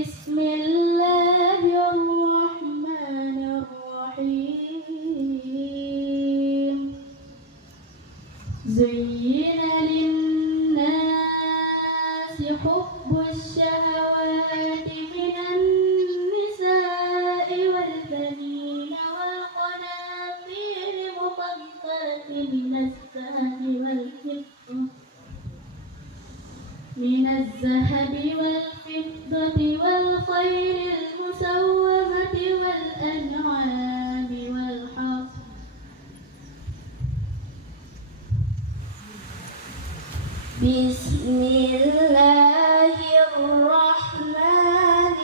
بسم الله الرحمن الرحيم زين للناس حب الشهوات من النساء والبنين والقناطير المقنطرة من الذهب والفضة والخيل المسومة والأنعام والحرث بسم الله الرحمن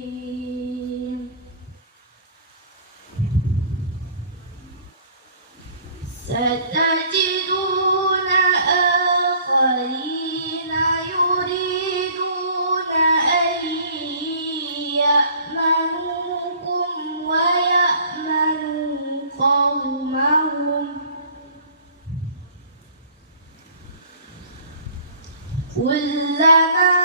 الرحيم ستجدون آخرين يريدون أن يأمنوكم ويأمنوا قومهم كلما